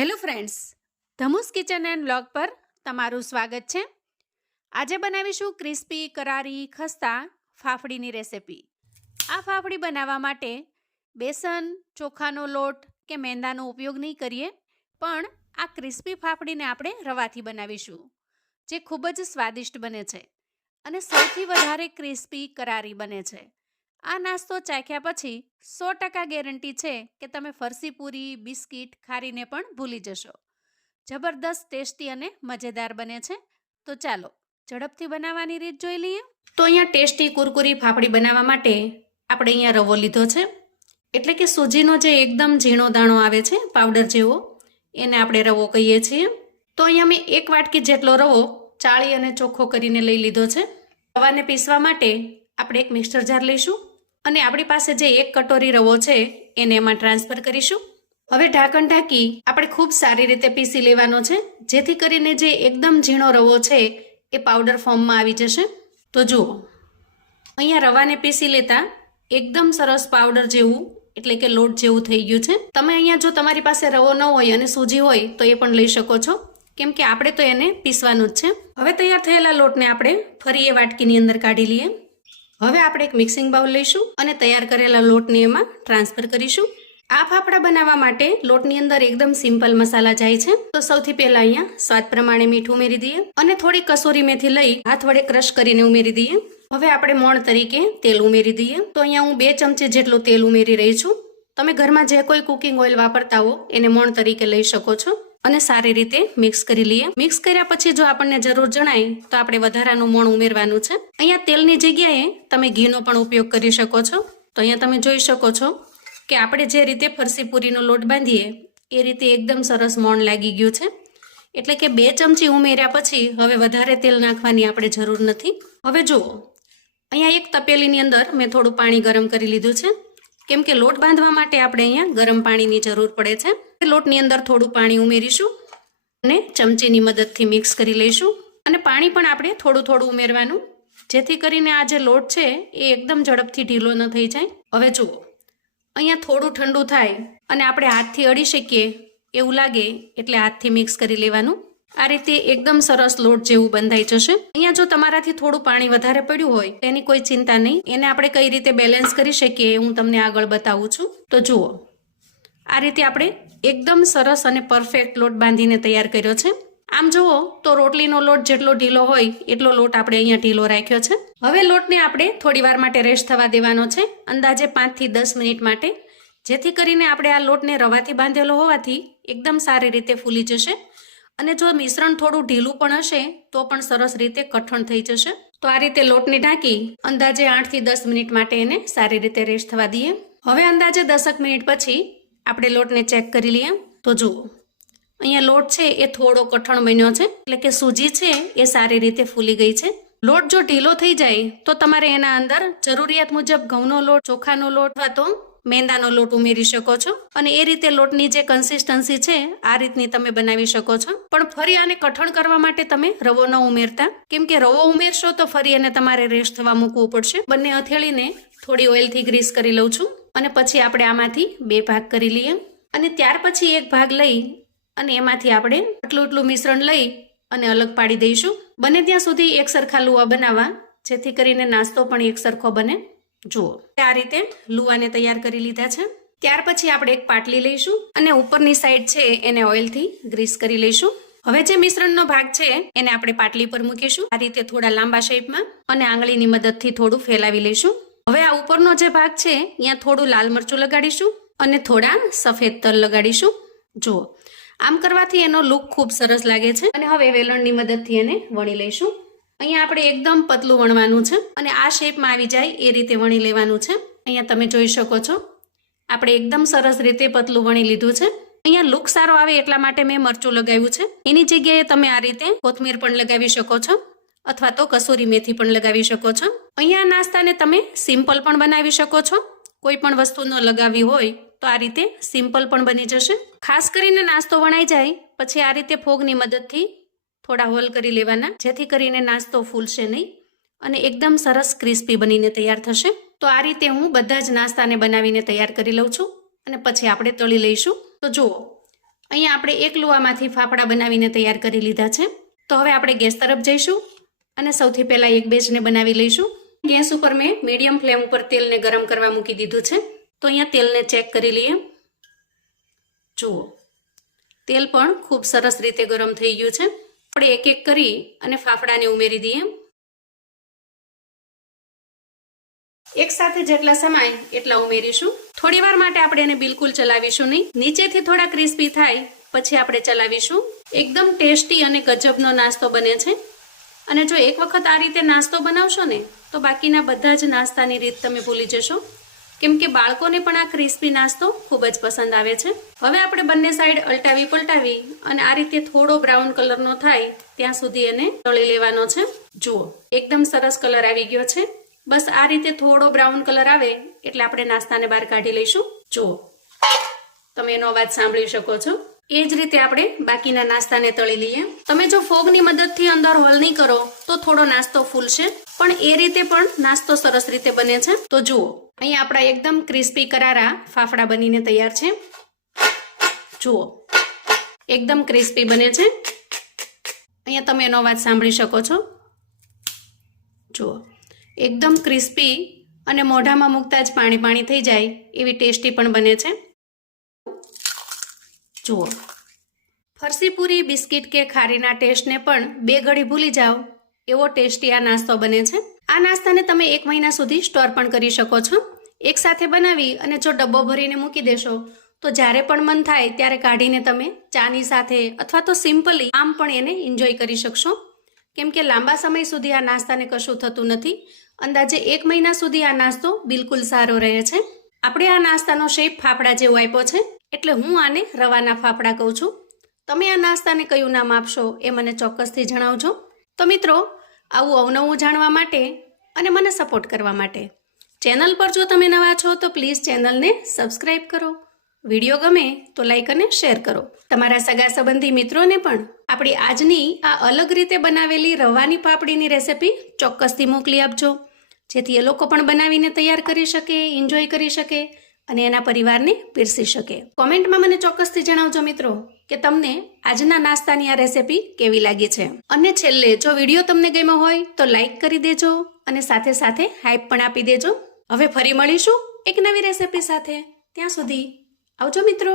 Hello friends, ધમુસ kitchen and blog પર તમારું સ્વાગત છે। આજે બનાવીશું ક્રિસ્પી કરારી ખસ્તા ફાફડીની રેસિપી। આ ફાફડી બનાવવા માટે બેસન, ચોખાનો લોટ કે મેંદાનો ઉપયોગ નહીં કરીએ, પણ આ ક્રિસ્પી ફાફડીને આપણે રવાથી બનાવીશું, જે ખૂબ જ સ્વાદિષ્ટ બને છે અને સૌથી વધારે ક્રિસ્પી કરારી બને છે। આ નાસ્તો ચાખ્યા પછી 100% ગેરંટી છે કે તમે ફરસી પૂરી, બિસ્કિટ ખારીને પણ ભૂલી જશો। જબરદસ્ત ટેસ્ટી અને મજેદાર બને છે। તો ચાલો ઝડપથી બનાવવાની રીત જોઈ લઈએ। તો અહીંયા ટેસ્ટી કુરકુરી ફાફડી બનાવવા માટે આપણે અહીંયા રવો લીધો છે, એટલે કે સૂજીનો જે એકદમ ઝીણો દાણો આવે છે પાવડર જેવો, એને આપણે રવો કહીએ છીએ। તો અહીંયા મેં 1 વાટકી જેટલો રવો ચાળી અને ચોખ્ખો કરીને લઈ લીધો છે। રવાને પીસવા માટે આપણે એક મિક્સર જાર લઈશું અને આપણી પાસે જે 1 કટોરી રવો છે એને એમાં ટ્રાન્સફર કરીશું। હવે ઢાંકણ ઢાંકી આપણે ખૂબ સારી રીતે પીસી લેવાનો છે, જેથી કરીને જે એકદમ ઝીણો રવો છે એ પાવડર ફોર્મમાં આવી જશે। તો જુઓ, અહીંયા રવાને પીસી લેતા એકદમ સરસ પાવડર જેવું, એટલે કે લોટ જેવું થઈ ગયું છે। તમે અહીંયા જો તમારી પાસે રવો ન હોય અને સૂજી હોય તો એ પણ લઈ શકો છો, કેમ કે આપણે તો એને પીસવાનું જ છે। હવે તૈયાર થયેલા લોટને આપણે ફરી એ વાટકીની અંદર કાઢી લઈએ। હવે આપણે એક મિક્સિંગ બાઉલ લઈશું અને તૈયાર કરેલા લોટને એમાં ટ્રાન્સફર કરીશું। આ ફાફડા બનાવવા માટે લોટની અંદર એકદમ સિમ્પલ મસાલા જાય છે। તો સૌથી પહેલા અહીંયા સ્વાદ પ્રમાણે મીઠું ઉમેરી દઈએ અને થોડી કસૂરી મેથી લઈ હાથ વડે ક્રશ કરીને ઉમેરી દઈએ। હવે આપણે મોણ તરીકે તેલ ઉમેરી દઈએ। તો અહીંયા હું 2 ચમચી જેટલું તેલ ઉમેરી રહી છું। તમે ઘરમાં જે કોઈ કુકિંગ ઓઇલ વાપરતા હો એને મોણ તરીકે લઈ શકો છો અને સારી રીતે મિક્સ કરી લઈએ। મિક્સ કર્યા પછી જો આપણને જરૂર જણાય તો આપણે વધારાનું મોણ ઉમેરવાનું છે। અહીંયા તેલની જગ્યાએ તમે ઘીનો પણ ઉપયોગ કરી શકો છો। તો અહીંયા તમે જોઈ શકો છો કે આપણે જે રીતે ફરસી પૂરીનો લોટ બાંધીએ એ રીતે એકદમ સરસ મોણ લાગી ગયું છે, એટલે કે 2 ચમચી ઉમેર્યા પછી હવે વધારે તેલ નાખવાની આપણે જરૂર નથી। હવે જુઓ, અહીંયા એક તપેલીની અંદર મેં થોડું પાણી ગરમ કરી લીધું છે, કેમ કે લોટ બાંધવા માટે આપણે અહીંયા ગરમ પાણીની જરૂર પડે છે। લોટની અંદર થોડું પાણી ઉમેરીશું અને ચમચીની મદદથી મિક્સ કરી લઈશું અને પાણી પણ આપણે થોડું થોડું ઉમેરવાનું, જેથી કરીને આ જે લોટ છે એ એકદમ ઝડપથી ઢીલો ન થઈ જાય। હવે જુઓ, અહીંયા થોડું ઠંડુ થાય અને આપણે હાથથી અડી શકીએ એવું લાગે એટલે હાથથી મિક્સ કરી લેવાનું। આ રીતે એકદમ સરસ લોટ જેવું બંધાઈ જશે। અહીંયા જો તમારાથી થોડું પાણી વધારે પડ્યું હોય તેની કોઈ ચિંતા નહીં, એને આપણે કઈ રીતે બેલેન્સ કરી શકીએ હું તમને આગળ બતાવું છું। તો જુઓ, આ રીતે આપણે એકદમ સરસ અને પરફેક્ટ લોટ બાંધીને તૈયાર કર્યો છે। આમ જુઓ તો રોટલીનો લોટ જેટલો ઢીલો હોય એટલો લોટ આપણે અહીંયા ઢીલો રાખ્યો છે। હવે લોટને આપણે થોડી વાર માટે રેસ્ટ થવા દેવાનો છે, અંદાજે 5 થી 10 મિનિટ માટે, જેથી કરીને આપણે આ લોટને રવાથી બાંધેલો હોવાથી એકદમ સારી રીતે ફૂલી જશે અને જો મિશ્રણ થોડું ઢીલું પણ હશે તો પણ સરસ રીતે કઠણ થઈ જશે। તો આ રીતે લોટને ઢાંકી અંદાજે 8 થી 10 મિનિટ માટે એને સારી રીતે રેસ્ટ થવા દઈએ। હવે અંદાજે 10 મિનિટ પછી આપણે લોટને ચેક કરી લઈએ। તો જુઓ, અહીંયા લોટ છે એ થોડો કઠણ બન્યો છે, એટલે કે સૂજી છે એ સારી રીતે ફૂલી ગઈ છે। લોટ જો ઢીલો થઈ જાય તો તમારે એના અંદર જરૂરિયાત મુજબ ઘઉંનો લોટ, ચોખાનો લોટ અથવા તો મેંદાનો લોટ ઉમેરી શકો છો અને એ રીતે લોટની જે કન્સિસ્ટન્સી છે આ રીતની તમે બનાવી શકો છો। પણ ફરી આને કઠણ કરવા માટે તમે રવો ન ઉમેરતા, કેમ કે રવો ઉમેરશો તો ફરી એને તમારે રેસ્ટ થવા મૂકવું પડશે। બંને હથેળીને થોડી ઓઇલથી ગ્રીસ કરી લઉં છું અને પછી આપણે આમાંથી 2 ભાગ કરી લઈએ અને ત્યાર પછી એક ભાગ લઈ અને એમાંથી આપણે એટલું મિશ્રણ લઈ અને અલગ પાડી દઈશું। બને ત્યાં સુધી એક સરખા લુવા બનાવવા, જેથી કરીને નાસ્તો પણ એક સરખો બને। જુઓ, આ રીતે લુવાને તૈયાર કરી લીધા છે। ત્યાર પછી આપણે એક પાટલી લઈશું અને ઉપરની સાઈડ છે એને ઓઇલથી ગ્રીસ કરી લઈશું। હવે જે મિશ્રણનો ભાગ છે એને આપણે પાટલી પર મૂકીશું, આ રીતે થોડા લાંબા શેપમાં, અને આંગળીની મદદથી થોડું ફેલાવી લઈશું। હવે આ ઉપરનો જે ભાગ છે અહીંયા થોડું લાલ મરચું લગાડીશું અને થોડા સફેદ તલ લગાડીશું। જુઓ, આમ કરવાથી એનો લુક ખૂબ સરસ લાગે છે અને હવે વેલણની મદદથી એને વણી લઈશું। અહીંયા આપણે એકદમ પતલું વણવાનું છે અને આ શેપમાં આવી જાય એ રીતે વણી લેવાનું છે। અહીંયા તમે જોઈ શકો છો આપણે એકદમ સરસ રીતે પતલું વણી લીધું છે। અહીંયા લુક સારો આવે એટલા માટે મેં મરચું લગાવ્યું છે, એની જગ્યાએ તમે આ રીતે કોથમીર પણ લગાવી શકો છો અથવા તો કસૂરી મેથી પણ લગાવી શકો છો। અહીંયા નાસ્તાને તમે સિમ્પલ પણ બનાવી શકો છો, કોઈ પણ વસ્તુ ન લગાવી હોય તો આ રીતે સિમ્પલ પણ બની જશે। ખાસ કરીને નાસ્તો વણાઈ જાય પછી આ રીતે ફોગની મદદથી થોડા હોલ કરી લેવાના, જેથી કરીને નાસ્તો ફૂલશે નહીં અને એકદમ સરસ ક્રિસ્પી બનીને તૈયાર થશે। તો આ રીતે હું બધા જ નાસ્તાને બનાવીને તૈયાર કરી લઉં છું અને પછી આપણે તળી લઈશું। તો જુઓ, અહીંયા આપણે એક લુવામાંથી ફાફડા બનાવીને તૈયાર કરી લીધા છે. તો હવે આપણે ગેસ તરફ જઈશું અને સૌથી પહેલાં એક બેચને બનાવી લઈશું. ગેસ ઉપર મેં મીડિયમ ફ્લેમ ઉપર તેલને ગરમ કરવા મૂકી દીધું છે. તો અહીંયા તેલને ચેક કરી લઈએ. જુઓ, તેલ પણ ખૂબ સરસ રીતે ગરમ થઈ ગયું છે. આપણે એક એક કરી અને ફાફડાને ઉમેરી દઈએ. એક સાથે જેટલા સમાય એટલા ઉમેરીશું. થોડી વાર માટે આપણે એને બિલકુલ ચલાવીશું નહીં. નીચેથી થોડા ક્રિસ્પી થાય પછી આપણે ચલાવીશું. એકદમ ટેસ્ટી અને ગજબનો નાસ્તો બને છે. અને જો એક વખત આ રીતે નાસ્તો બનાવશો ને તો બાકીના બધા જ નાસ્તાની રીત તમે ભૂલી જશો, કેમ કે બાળકોને પણ આ ક્રિસ્પી નાસ્તો ખૂબ જ પસંદ આવે છે. હવે આપણે બંને સાઈડ અલટાવી પલટાવી અને આ રીતે થોડો બ્રાઉન કલરનો થાય ત્યાં સુધી એને તળી લેવાનો છે. જુઓ, એકદમ સરસ કલર આવી ગયો છે. બસ આ રીતે થોડો બ્રાઉન કલર આવે એટલે આપણે નાસ્તાને બહાર કાઢી લઈશું. જુઓ, તમે એનો અવાજ સાંભળી શકો છો. એ જ રીતે આપણે બાકીના નાસ્તાને તળી લઈએ. તમે જો ફોગની મદદથી અંદર હોલ નહીં કરો તો થોડો નાસ્તો ફૂલશે, પણ એ રીતે પણ નાસ્તો સરસ રીતે બને છે. તો જુઓ, અહીંયા આપણા એકદમ ક્રિસ્પી કરારા ફાફડા બનીને તૈયાર છે. જુઓ, એકદમ ક્રિસ્પી બને છે. અહીંયા તમે એનો અવાજ સાંભળી શકો છો. જુઓ, એકદમ ક્રિસ્પી અને મોઢામાં મૂકતા જ પાણી પાણી થઈ જાય એવી ટેસ્ટી પણ બને છે. જુઓ, ફરસી પૂરી, બિસ્કિટ કે ખારીના ટેસ્ટને પણ બે ઘડી ભૂલી જાઓ એવો ટેસ્ટી આ નાસ્તો બને છે. આ નાસ્તાને તમે 1 મહિના સુધી સ્ટોર પણ કરી શકો છો. એક સાથે બનાવી અને જો ડબ્બો ભરીને મૂકી દેશો તો જ્યારે પણ મન થાય ત્યારે કાઢીને તમે ચાની સાથે અથવા તો સિમ્પલી આમ પણ એને એન્જોય કરી શકશો, કેમ કે લાંબા સમય સુધી આ નાસ્તાને કશું થતું નથી. અંદાજે 1 મહિના સુધી આ નાસ્તો બિલકુલ સારો રહે છે. આપણે આ નાસ્તાનો શેપ ફાફડા જેવો આપ્યો છે એટલે હું આને રવાના ફાફડા કહું છું. તમે આ નાસ્તાને કયું નામ આપશો એ મને ચોક્કસથી જણાવજો. તો મિત્રો, આવું અવનવું જાણવા માટે અને મને સપોર્ટ કરવા માટે ચેનલ પર જો તમે નવા છો તો પ્લીઝ ચેનલને સબસ્ક્રાઈબ કરો. વિડીયો ગમે તો લાઈક અને શેર કરો. તમારા સગા સંબંધી મિત્રોને પણ આપણી આજની આ અલગ રીતે બનાવેલી રવાની પાપડીની રેસિપી ચોક્કસથી મોકલી આપજો, જેથી એ લોકો પણ બનાવીને તૈયાર કરી શકે, એન્જોય કરી શકે અને એના પરિવારને પીરસી શકે. કોમેન્ટમાં મને ચોક્કસથી જણાવજો મિત્રો કે તમને આજના નાસ્તાની આ રેસિપી કેવી લાગી છે. અને છેલ્લે, જો વિડીયો તમને ગમ્યો હોય તો લાઈક કરી દેજો અને સાથે સાથે હાઈપ પણ આપી દેજો. હવે ફરી મળીશું એક નવી રેસિપી સાથે. ત્યાં સુધી આવજો મિત્રો.